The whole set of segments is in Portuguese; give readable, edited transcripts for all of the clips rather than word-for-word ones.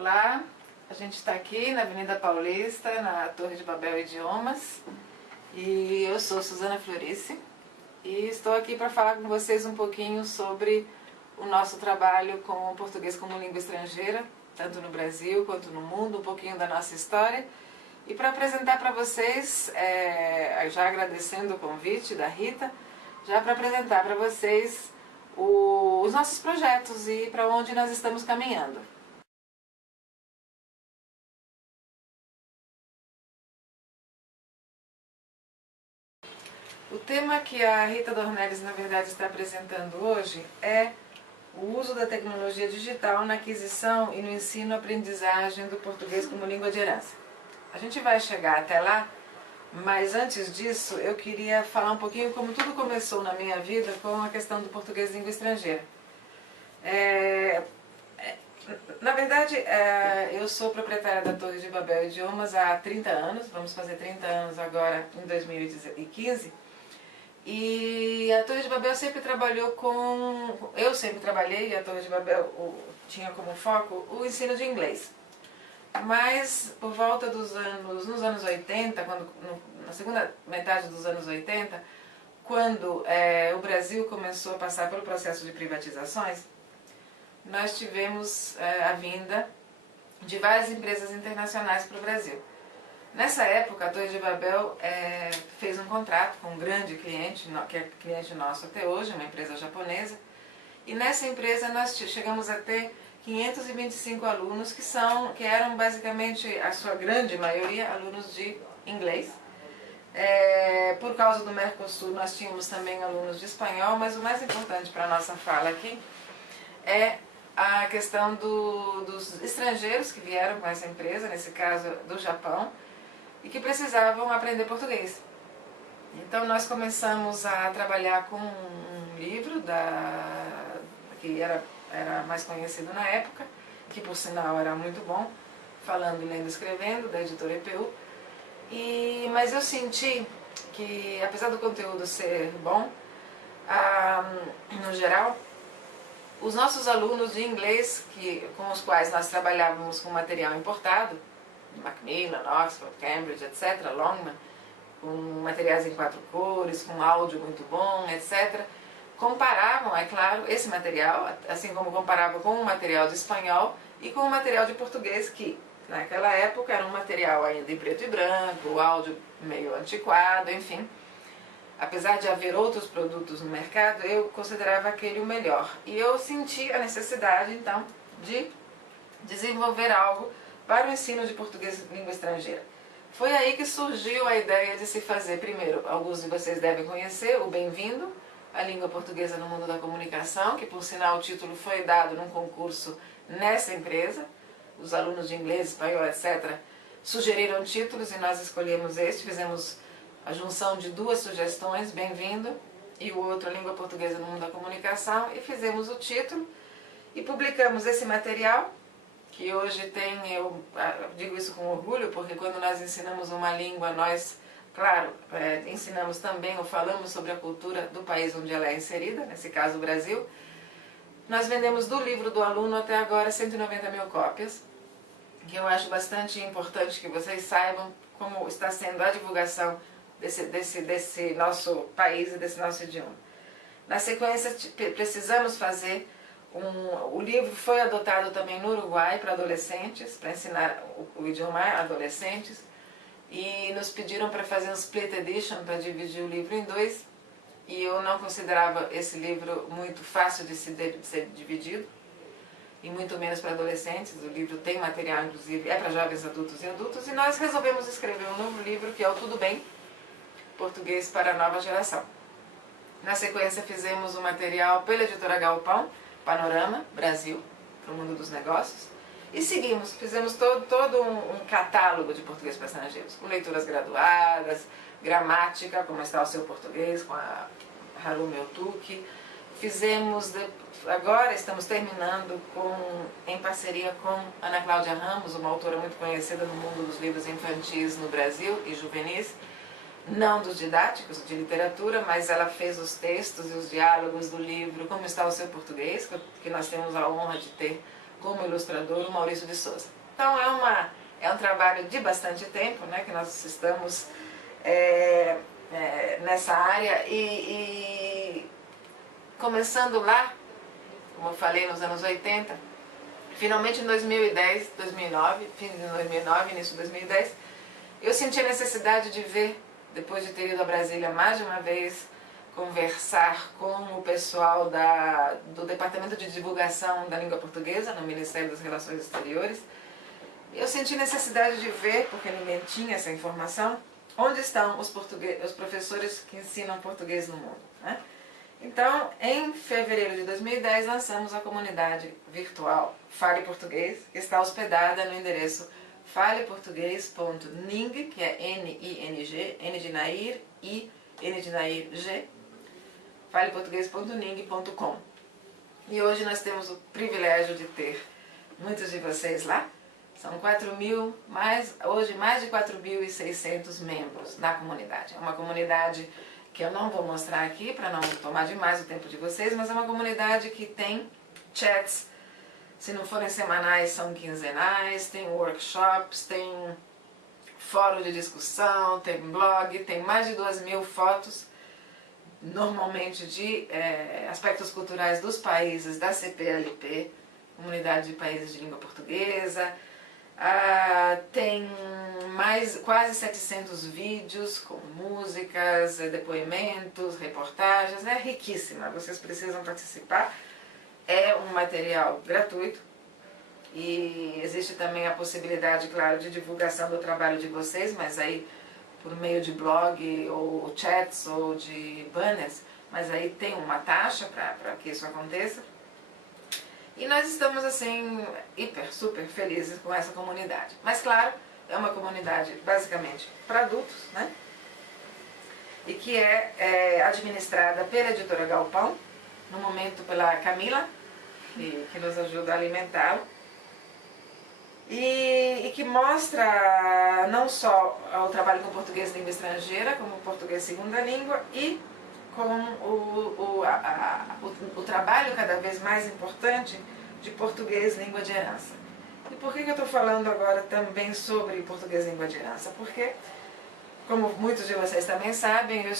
Olá, a gente está aqui na Avenida Paulista, na Torre de Babel Idiomas, e eu sou Suzana Florice e estou aqui para falar com vocês um pouquinho sobre o nosso trabalho com o português como língua estrangeira, tanto no Brasil quanto no mundo, um pouquinho da nossa história. E para apresentar para vocês, já agradecendo o convite da Rita, já para apresentar para vocês os nossos projetos e para onde nós estamos caminhando. O tema que a Rita Dornelles, na verdade, está apresentando hoje é o uso da tecnologia digital na aquisição e no ensino-aprendizagem do português como língua de herança. A gente vai chegar até lá, mas antes disso eu queria falar um pouquinho como tudo começou na minha vida com a questão do português língua estrangeira. Na verdade, eu sou proprietária da Torre de Babel Idiomas há 30 anos, vamos fazer 30 anos agora em 2015. E a Torre de Babel sempre trabalhou eu sempre trabalhei, e a Torre de Babel tinha como foco o ensino de inglês. Mas por volta nos anos 80, na segunda metade dos anos 80, quando o Brasil começou a passar pelo processo de privatizações, nós tivemos a vinda de várias empresas internacionais para o Brasil. Nessa época, a Torre de Babel fez um contrato com um grande cliente, que é cliente nosso até hoje, uma empresa japonesa, e nessa empresa nós chegamos a ter 525 alunos que eram basicamente, a sua grande maioria, alunos de inglês. Por causa do Mercosul nós tínhamos também alunos de espanhol, mas o mais importante para a nossa fala aqui é a questão dos estrangeiros que vieram com essa empresa, nesse caso do Japão, e que precisavam aprender português. Então nós começamos a trabalhar com um livro que era mais conhecido na época, que por sinal era muito bom, Falando, Lendo e Escrevendo, da editora EPU. Mas eu senti que, apesar do conteúdo ser bom, no geral, os nossos alunos de inglês, com os quais nós trabalhávamos com material importado, Macmillan, Oxford, Cambridge, etc., Longman, com materiais em 4 cores, com áudio muito bom, etc., comparavam, é claro, esse material, assim como comparavam com o material de espanhol e com o material de português, que naquela época era um material ainda em preto e branco, o áudio meio antiquado, enfim. Apesar de haver outros produtos no mercado, eu considerava aquele o melhor. E eu senti a necessidade, então, de desenvolver algo para o ensino de português língua estrangeira. Foi aí que surgiu a ideia de se fazer, primeiro, alguns de vocês devem conhecer, o Bem-vindo, a língua portuguesa no mundo da comunicação, que por sinal o título foi dado num concurso nessa empresa. Os alunos de inglês, espanhol, etc. sugeriram títulos e nós escolhemos este, fizemos a junção de 2 sugestões, Bem-vindo e o outro, a língua portuguesa no mundo da comunicação, e fizemos o título e publicamos esse material, que hoje tem, eu digo isso com orgulho, porque quando nós ensinamos uma língua, nós, claro, ensinamos também ou falamos sobre a cultura do país onde ela é inserida, nesse caso o Brasil. Nós vendemos do livro do aluno até agora 190 mil cópias, que eu acho bastante importante que vocês saibam como está sendo a divulgação desse nosso país e desse nosso idioma. Na sequência, precisamos fazer o livro foi adotado também no Uruguai para adolescentes, para ensinar o idioma a adolescentes, e nos pediram para fazer um split edition, para dividir o livro em 2, e eu não considerava esse livro muito fácil de ser dividido, e muito menos para adolescentes. O livro tem material, inclusive, é para jovens adultos e adultos, e nós resolvemos escrever um novo livro, que é o Tudo Bem, Português para a Nova Geração. Na sequência fizemos o material pela editora Galpão, Panorama, Brasil, para o mundo dos negócios, e seguimos, fizemos todo um catálogo de português para estrangeiros, com leituras graduadas, gramática, como está o seu português, com a Harumi Otuki. Fizemos, agora estamos terminando em parceria com Ana Cláudia Ramos, uma autora muito conhecida no mundo dos livros infantis no Brasil e juvenis, não dos didáticos, de literatura, mas ela fez os textos e os diálogos do livro Como Está o Seu Português, que nós temos a honra de ter como ilustrador, o Maurício de Souza. Então é um trabalho de bastante tempo, né, que nós estamos nessa área e começando lá, como eu falei, nos anos 80, finalmente em 2010, 2009, fim de 2009, início de 2010, eu senti a necessidade de ver, depois de ter ido a Brasília mais de uma vez, conversar com o pessoal do Departamento de Divulgação da Língua Portuguesa, no Ministério das Relações Exteriores. Eu senti necessidade de ver, porque ninguém tinha essa informação, onde estão os professores que ensinam português no mundo, né? Então, em fevereiro de 2010, lançamos a comunidade virtual Fale Português, que está hospedada no endereço faleportuguês.ning, que é N-I-N-G, N de Nair, I, N de Nair, G, faleportuguês.ning.com. E hoje nós temos o privilégio de ter muitos de vocês lá. São 4.000, hoje mais de 4.600 membros na comunidade. É uma comunidade que eu não vou mostrar aqui para não tomar demais o tempo de vocês, mas é uma comunidade que tem chats, se não forem semanais, são quinzenais, tem workshops, tem fórum de discussão, tem blog, tem mais de 2.000 fotos, normalmente de aspectos culturais dos países da CPLP, Comunidade de Países de Língua Portuguesa. Tem quase 700 vídeos com músicas, depoimentos, reportagens, é riquíssima, vocês precisam participar. É um material gratuito e existe também a possibilidade, claro, de divulgação do trabalho de vocês, mas aí por meio de blog ou chats ou de banners, mas aí tem uma taxa para que isso aconteça. E nós estamos assim, super felizes com essa comunidade. Mas claro, é uma comunidade basicamente para adultos, né? E que é administrada pela editora Galpão, no momento pela Camila, que nos ajuda a alimentá-lo. E que mostra não só o trabalho com português língua estrangeira, como português segunda língua, e com o trabalho cada vez mais importante de português língua de herança. E por que eu estou falando agora também sobre português língua de herança? Porque, como muitos de vocês também sabem, eu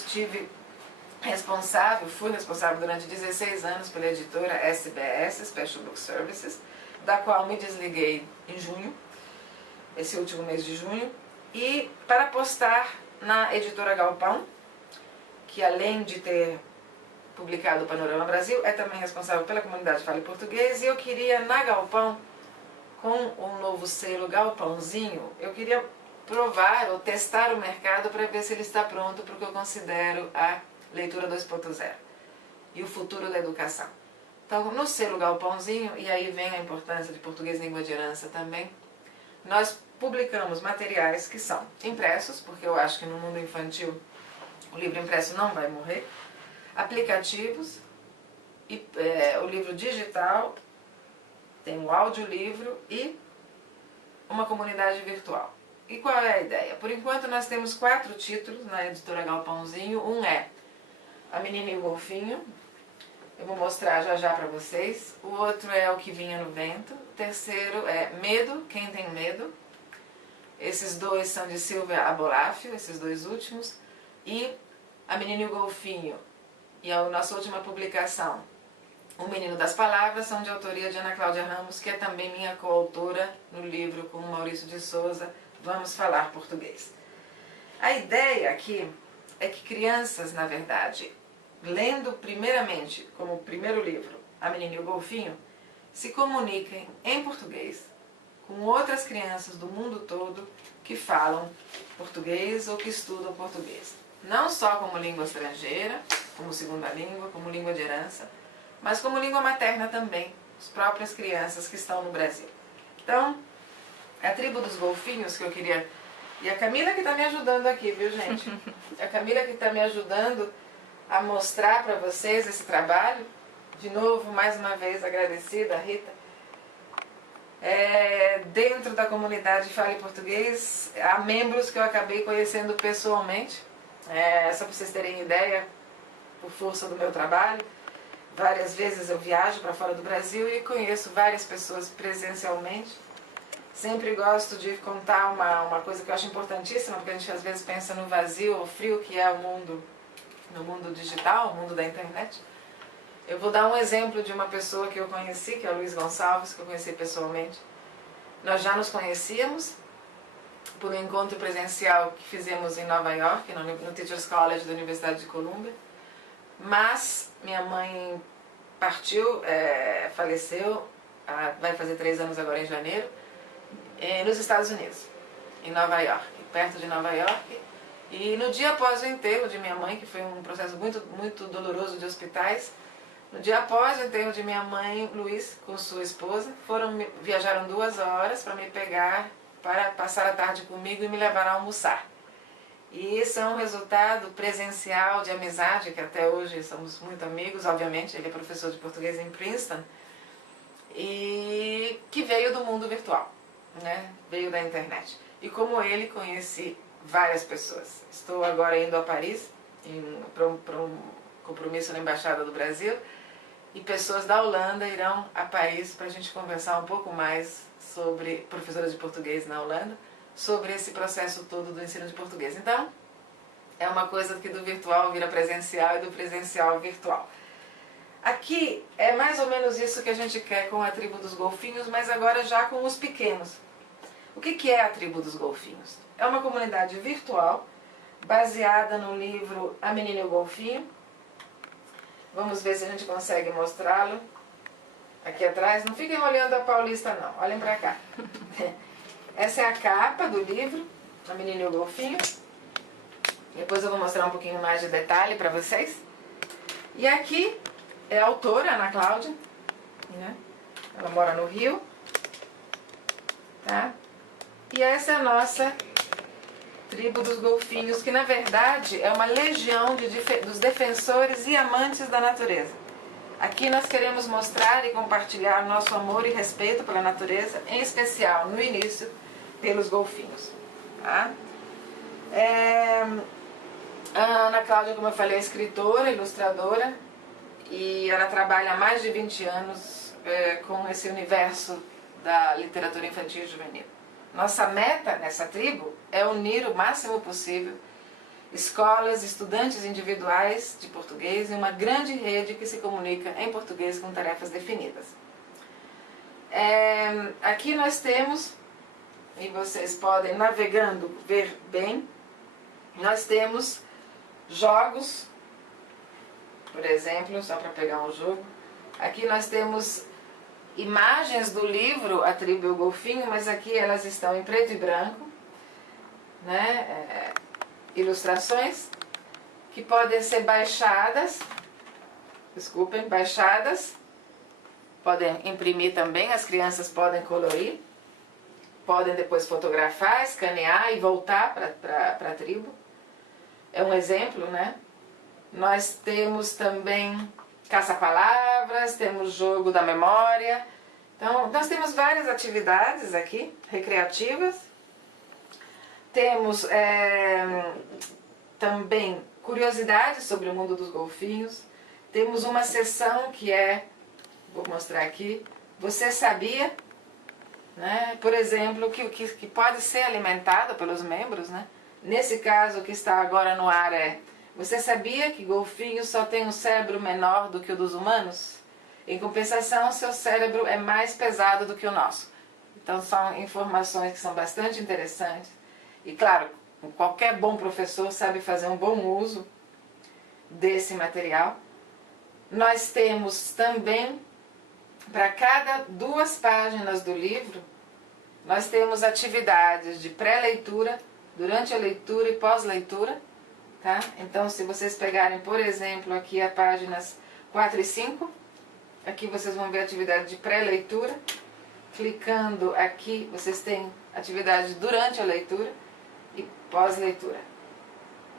fui responsável durante 16 anos pela editora SBS, Special Book Services, da qual me desliguei em junho, esse último mês de junho, e para postar na editora Galpão, que além de ter publicado o Panorama Brasil, é também responsável pela comunidade Fale Português, e eu queria na Galpão, com o novo selo Galpãozinho, eu queria provar ou testar o mercado para ver se ele está pronto para o que eu considero a leitura 2.0 e o futuro da educação. Então, no selo Galpãozinho, e aí vem a importância de português língua de herança também, nós publicamos materiais que são impressos, porque eu acho que no mundo infantil o livro impresso não vai morrer, aplicativos, o livro digital, tem o audiolivro e uma comunidade virtual. E qual é a ideia? Por enquanto nós temos 4 títulos na editora Galpãozinho. Um é A Menina e o Golfinho, eu vou mostrar já para vocês. O outro é O Que Vinha no Vento. O terceiro é Medo, Quem Tem Medo. Esses dois são de Silvia Aboláfio, esses dois últimos. E A Menina e o Golfinho e a nossa última publicação, O Menino das Palavras, são de autoria de Ana Cláudia Ramos, que é também minha coautora no livro com o Maurício de Souza, Vamos Falar Português. A ideia aqui é que crianças, na verdade, lendo primeiramente, como primeiro livro, A Menina e o Golfinho, se comuniquem em português com outras crianças do mundo todo que falam português ou que estudam português. Não só como língua estrangeira, como segunda língua, como língua de herança, mas como língua materna também, as próprias crianças que estão no Brasil. Então, a tribo dos golfinhos que eu queria... E a Camila que está me ajudando aqui, viu, gente? A Camila que está me ajudando a mostrar para vocês esse trabalho. De novo, mais uma vez, agradecida, Rita. Dentro da comunidade Fale Português, há membros que eu acabei conhecendo pessoalmente, só para vocês terem ideia, por força do meu trabalho. Várias vezes eu viajo para fora do Brasil e conheço várias pessoas presencialmente. Sempre gosto de contar uma coisa que eu acho importantíssima, porque a gente às vezes pensa no vazio ou frio que é o mundo, no mundo digital, o mundo da internet. Eu vou dar um exemplo de uma pessoa que eu conheci, que é o Luiz Gonçalves, que eu conheci pessoalmente. Nós já nos conhecíamos por um encontro presencial que fizemos em Nova York, no Teachers College da Universidade de Columbia. Mas minha mãe partiu, faleceu, vai fazer 3 anos agora em janeiro, nos Estados Unidos, em Nova York, perto de Nova York. E no dia após o enterro de minha mãe, que foi um processo muito, muito doloroso de hospitais, no dia após o enterro de minha mãe, Luiz, com sua esposa, viajaram 2 horas para me pegar, para passar a tarde comigo e me levar a almoçar. E isso é um resultado presencial de amizade, que até hoje somos muito amigos, obviamente, ele é professor de português em Princeton, e que veio do mundo virtual, né? Veio da internet. E como ele, conheci várias pessoas. Estou agora indo a Paris, para um compromisso na Embaixada do Brasil, e pessoas da Holanda irão a Paris para a gente conversar um pouco mais sobre, professoras de português na Holanda, sobre esse processo todo do ensino de português. Então, é uma coisa que do virtual vira presencial e do presencial virtual. Aqui é mais ou menos isso que a gente quer com a tribo dos golfinhos, mas agora já com os pequenos. O que é a tribo dos golfinhos? É uma comunidade virtual baseada no livro A Menina e o Golfinho. Vamos ver se a gente consegue mostrá-lo aqui atrás. Não fiquem olhando a Paulista não, olhem para cá. Essa é a capa do livro, A Menina e o Golfinho. Depois eu vou mostrar um pouquinho mais de detalhe para vocês. E aqui é a autora, Ana Cláudia, né? Ela mora no Rio. Tá? E essa é a nossa tribo dos golfinhos, que na verdade é uma legião dos defensores e amantes da natureza. Aqui nós queremos mostrar e compartilhar nosso amor e respeito pela natureza, em especial, no início, pelos golfinhos. Tá? A Ana Cláudia, como eu falei, é escritora, ilustradora, e ela trabalha há mais de 20 anos com esse universo da literatura infantil e juvenil. Nossa meta nessa tribo é unir o máximo possível escolas, estudantes individuais de português e uma grande rede que se comunica em português com tarefas definidas. Aqui nós temos, e vocês podem, navegando, ver bem, nós temos jogos, por exemplo, só para pegar um jogo. Aqui nós temos imagens do livro A Tribo e o Golfinho, mas aqui elas estão em preto e branco, né? Ilustrações que podem ser baixadas, podem imprimir também, as crianças podem colorir, podem depois fotografar, escanear e voltar para a tribo. É um exemplo, né? Nós temos também caça-palavras, temos jogo da memória. Então, nós temos várias atividades aqui, recreativas. Temos também curiosidades sobre o mundo dos golfinhos. Temos uma seção que vou mostrar aqui, você sabia, né? Por exemplo, que pode ser alimentada pelos membros, né? Nesse caso, o que está agora no ar você sabia que golfinhos só têm um cérebro menor do que o dos humanos? Em compensação, seu cérebro é mais pesado do que o nosso. Então são informações que são bastante interessantes. E claro, qualquer bom professor sabe fazer um bom uso desse material. Nós temos também, para cada 2 páginas do livro, nós temos atividades de pré-leitura, durante a leitura e pós-leitura. Tá? Então, se vocês pegarem, por exemplo, aqui as páginas 4 e 5, aqui vocês vão ver a atividade de pré-leitura. Clicando aqui, vocês têm atividade durante a leitura e pós-leitura.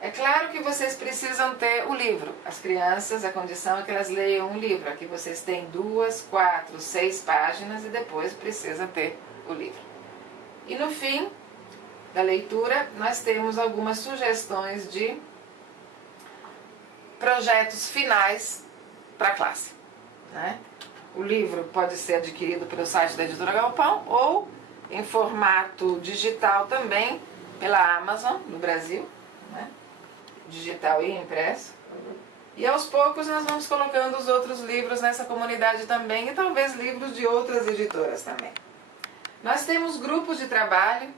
É claro que vocês precisam ter o livro. As crianças, a condição é que elas leiam um livro. Aqui vocês têm 2, 4, 6 páginas e depois precisa ter o livro. E no fim da leitura, nós temos algumas sugestões de projetos finais para a classe. né? O livro pode ser adquirido pelo site da Editora Galpão ou em formato digital também pela Amazon no Brasil, né? Digital e impresso. E aos poucos nós vamos colocando os outros livros nessa comunidade também e talvez livros de outras editoras também. Nós temos grupos de trabalho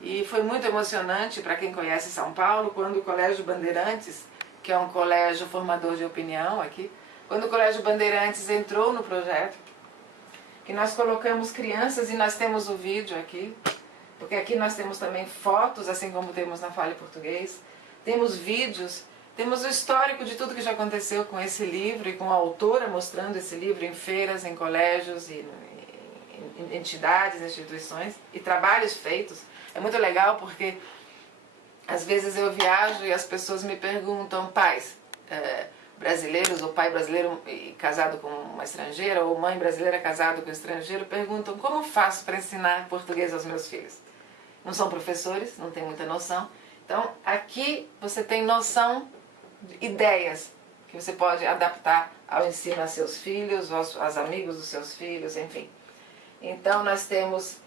e foi muito emocionante para quem conhece São Paulo quando o Colégio Bandeirantes, que é um colégio formador de opinião aqui, quando o Colégio Bandeirantes entrou no projeto, que nós colocamos crianças e nós temos o vídeo aqui, porque aqui nós temos também fotos, assim como temos na Fale Português, temos vídeos, temos o histórico de tudo que já aconteceu com esse livro e com a autora mostrando esse livro em feiras, em colégios e em entidades, instituições e trabalhos feitos. É muito legal porque às vezes eu viajo e as pessoas me perguntam, pais brasileiros, ou pai brasileiro casado com uma estrangeira, ou mãe brasileira casada com um estrangeiro, perguntam como faço para ensinar português aos meus filhos. Não são professores, não têm muita noção. Então aqui você tem noção, ideias que você pode adaptar ao ensino a seus filhos, aos amigos dos seus filhos, enfim. Então nós temos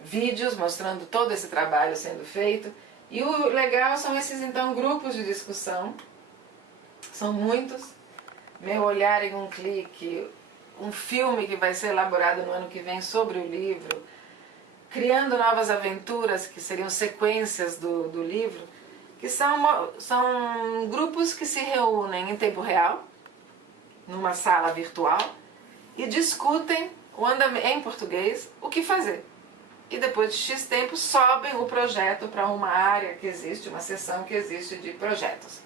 vídeos mostrando todo esse trabalho sendo feito. E o legal são esses então grupos de discussão. São muitos. Meu Olhar em um Clique, um filme que vai ser elaborado no ano que vem sobre o livro, criando novas aventuras, que seriam sequências do livro, que são grupos que se reúnem em tempo real, numa sala virtual, e discutem em português o que fazer. E depois de X tempo sobem o projeto para uma área que existe, uma seção que existe de projetos.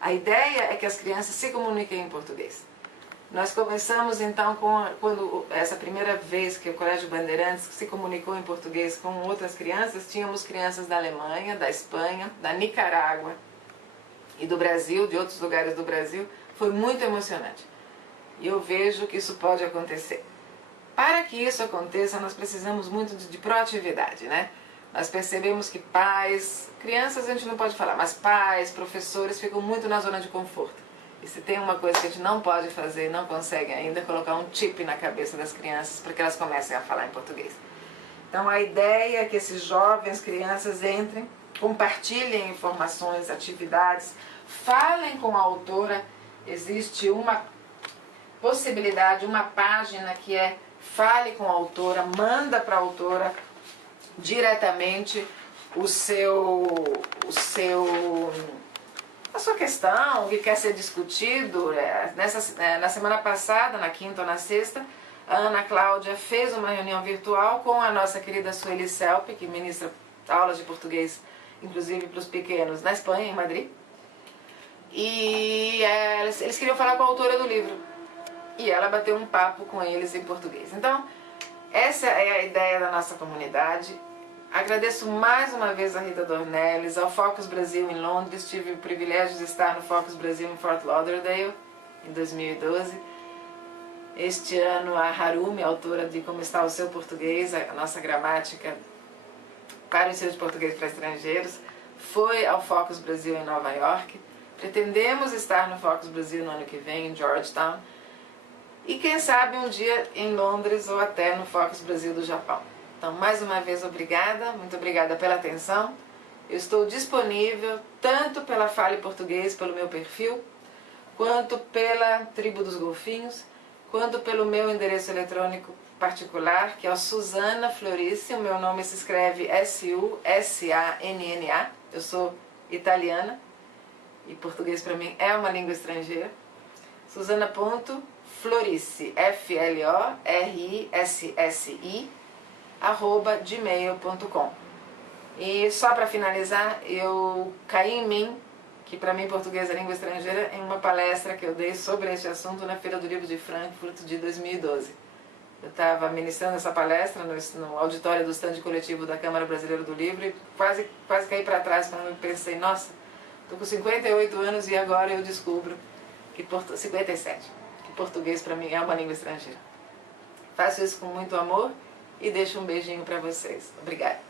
A ideia é que as crianças se comuniquem em português. Nós começamos então quando essa primeira vez que o Colégio Bandeirantes se comunicou em português com outras crianças, tínhamos crianças da Alemanha, da Espanha, da Nicarágua e do Brasil, de outros lugares do Brasil. Foi muito emocionante. E eu vejo que isso pode acontecer. Para que isso aconteça, nós precisamos muito de proatividade, né? Nós percebemos que pais, crianças a gente não pode falar, mas pais, professores ficam muito na zona de conforto. E se tem uma coisa que a gente não pode fazer, não consegue ainda, é colocar um chip na cabeça das crianças para que elas comecem a falar em português. Então a ideia é que esses jovens, crianças entrem, compartilhem informações, atividades, falem com a autora. Existe uma possibilidade, uma página que é Fale com a Autora, manda para a autora diretamente a sua questão, o que quer ser discutido. Na semana passada, na quinta ou na sexta, a Ana Cláudia fez uma reunião virtual com a nossa querida Sueli Selp, que ministra aulas de português, inclusive para os pequenos, na Espanha, em Madrid. E eles queriam falar com a autora do livro. E ela bateu um papo com eles em português. Então, essa é a ideia da nossa comunidade. Agradeço mais uma vez a Rita Dornelles, ao Focus Brasil em Londres. Tive o privilégio de estar no Focus Brasil em Fort Lauderdale, em 2012. Este ano, a Harumi, autora de Como Está o Seu Português, a nossa gramática para o ensino de português para estrangeiros, foi ao Focus Brasil em Nova York. Pretendemos estar no Focus Brasil no ano que vem, em Georgetown. E quem sabe um dia em Londres ou até no Focus Brasil do Japão. Então, mais uma vez, obrigada, muito obrigada pela atenção. Eu estou disponível tanto pela Fale Português, pelo meu perfil, quanto pela Tribo dos Golfinhos, quanto pelo meu endereço eletrônico particular, que é o Susana Florice. O meu nome se escreve Sussanna. Eu sou italiana e português para mim é uma língua estrangeira. Susana.Florici, FLORISSI, @gmail.com. E só para finalizar, eu caí em mim, que para mim português é língua estrangeira, em uma palestra que eu dei sobre este assunto na Feira do Livro de Frankfurt de 2012. Eu estava ministrando essa palestra no auditório do stand coletivo da Câmara Brasileira do Livro e quase caí para trás quando eu pensei, nossa, estou com 58 anos e agora eu descubro que 57, que português para mim é uma língua estrangeira. Faço isso com muito amor e deixo um beijinho para vocês. Obrigada.